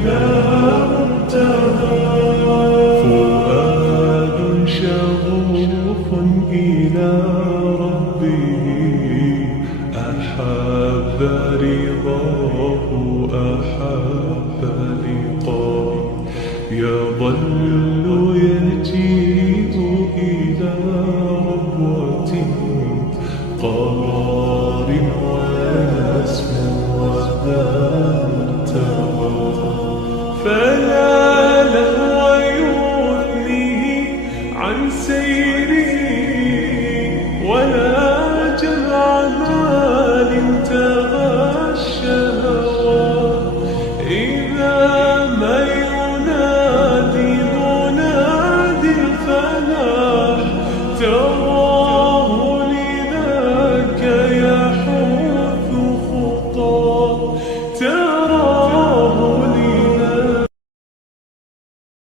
إلى منتهى. فؤاد شغوف إلى ربه، أحب رضاه أحب لقاه. يظل يجيء إلى ربوة قرار ونسم وذا منتهى. فلا